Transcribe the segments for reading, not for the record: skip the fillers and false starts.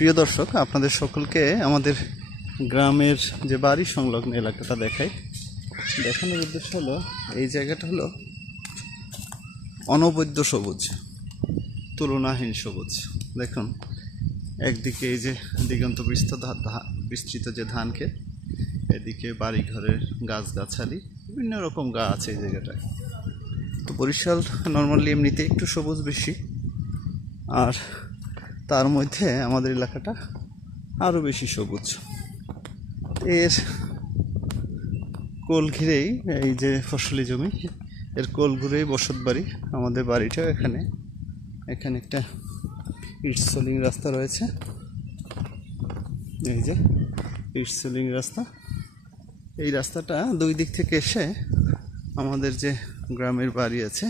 প্রিয় দর্শক, আপনাদের সকলকে আমাদের গ্রামের যে বাড়ি সংলগ্ন এলাকাটা দেখানোর উদ্দেশ্য হলো, এই জায়গাটা হলো অনবদ্য সবুজ, তুলনাহীন সবুজ। দেখুন, একদিকে এই যে দিগন্ত বিস্তৃত যে ধান ক্ষেত, এদিকে বাড়িঘরের গাছগাছালি, বিভিন্ন রকম গাছ আছে এই জায়গাটায়। তো বরিশাল নর্মালি এমনিতে একটু সবুজ বেশি, আর তার মধ্যে আমাদের এলাকাটা আরও বেশি সবুজ। এর কোল ঘিরেই এই যে ফসলি জমি, এর কোল ঘুরেই বসত বাড়ি। আমাদের বাড়িটাও এখানে একটা ইট সোলিং রাস্তা রয়েছে, এই যে ইট সোলিং রাস্তা। এই রাস্তাটা দুই দিক থেকে এসে আমাদের যে গ্রামের বাড়ি আছে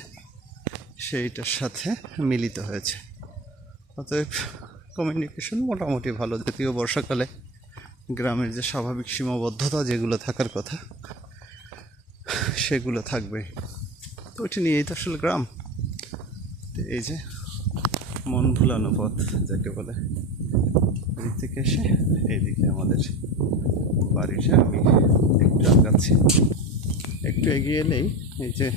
সেইটার সাথে মিলিত হয়েছে। অতএব কমিউনিকেশন মোটামুটি ভালো, যদিও বর্ষাকালে গ্রামের যে স্বাভাবিক সীমাবদ্ধতা যেগুলো থাকার কথা সেগুলো থাকবে। তো ওইটি নিয়েই তো আসলে গ্রাম। এই যে মন ভুলানো পথ যাকে বলে, এদিক থেকে এসে এইদিকে আমাদের বাড়িটা। আমি একটু আগাচ্ছি, একটু এগিয়ে এলেই এই যে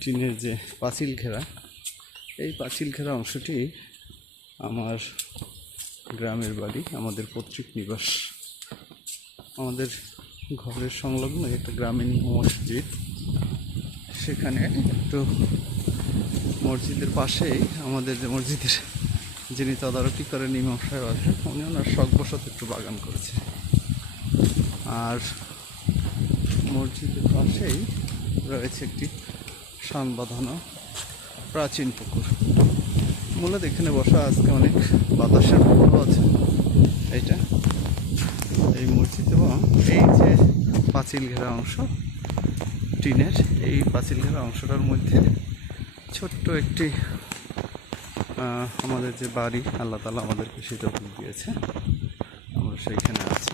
টিনের যে পাঁচিল ঘেরা, এই পাঁচিল ঘেরা অংশটি আমার গ্রামের বাড়ি, আমাদের পৈতৃক নিবাস। আমাদের ঘরের সংলগ্ন একটা গ্রামীণ মসজিদ, সেখানে একটু মসজিদের পাশেই আমাদের যে মসজিদের যিনি তদারকি করেন ইমাম সাহেব আছেন, উনি ওনার শখবশত একটু বাগান করেছে। আর মসজিদের পাশেই রয়েছে একটি শান বাঁধানো প্রাচীন পুকুর। মূলত এখানে বসা আজকে অনেক বাতাসের প্রভাব আছে এইটা, এই মসজিদ। এবং এই যে পাঁচিল ঘেরা অংশ টিনের, এই পাঁচিল ঘেরা অংশটার মধ্যে ছোট্ট একটি আমাদের যে বাড়ি, আল্লাহ তাআলা আমাদেরকে সেটা দিয়েছে, আমরা সেইখানে আছি।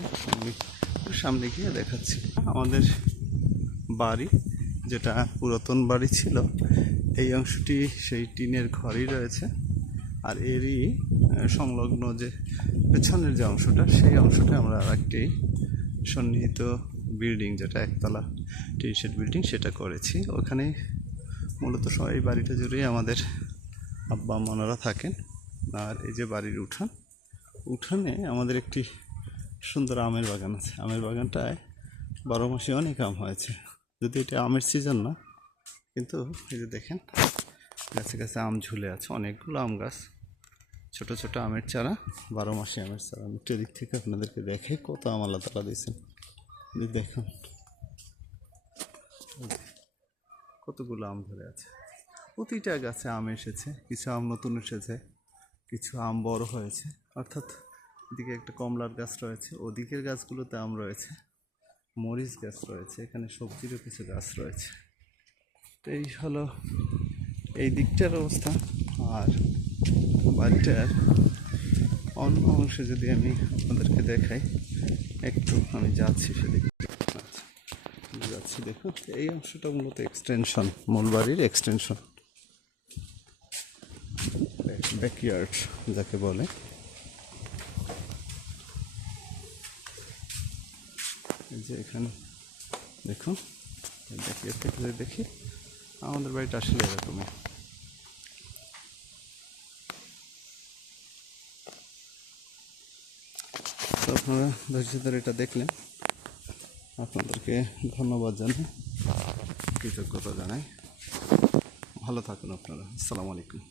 সামনে গিয়ে দেখাচ্ছি আমাদের বাড়ি, যেটা পুরাতন বাড়ি ছিল, এই অংশটি সেই টিনের ঘরই রয়েছে। আর এরই সংলগ্ন যে পেছনের যে অংশটা, সেই অংশটা আমরা আর একটি সন্নিহিত বিল্ডিং, যেটা একতলা টিন শেড বিল্ডিং, সেটা করেছি। ওখানে মূলত এই বাড়িটা জুড়েই আমাদের আব্বা আম্মারা থাকেন। আর এই যে বাড়ির উঠানে আমাদের একটি সুন্দর আমের বাগান আছে। আমের বাগানটায় 12 মাসে অনেক আম হয়েছে, যদি এটা আমের সিজন না, কিন্তু এই যে দেখেন গাছে গাছে আম ঝুলে আছে, অনেকগুলো আম গাছ, ছোট ছোট আমের চারা, 12 মাসে আমের চারা। আমি একটু দিক থেকে আপনাদেরকে দেখে কত আম আল্লাহ তাআলা দিয়েছেন। দেখুন কতগুলো আম ধরে আছে, প্রতিটা গাছে আম এসেছে, কিছু আম নতুন এসেছে, কিছু আম বড় হয়েছে। অর্থাৎ এদিকে একটা কমলার গাছ রয়েছে, ওদিকের গাছগুলোতে আম রয়েছে, মরিচ গাছ রয়েছে, এখানে সবজিরও কিছু গাছ রয়েছে। তো এই হলো এই দিকটার অবস্থা। আর বাড়িটার অন্য অংশে যদি আমি আপনাদেরকে দেখাই, একটু আমি যাচ্ছি সেদিকে, যাচ্ছি। দেখুন, এই অংশটা মূলত এক্সটেনশন, মূল বাড়ির এক্সটেনশন, ব্যাকইয়ার্ড যাকে বলে। এই যে এখানে দেখুন, ব্যাকইয়ার্ড থেকে যদি দেখি, আমাদের বাড়িটা আসলে এরকমই। তো আপনারা ধৈর্য ধরে এটা দেখলেন, আপনাদেরকে ধন্যবাদ জানাই, কৃতজ্ঞতা জানাই। ভালো থাকুন আপনারা। আসসালামু আলাইকুম।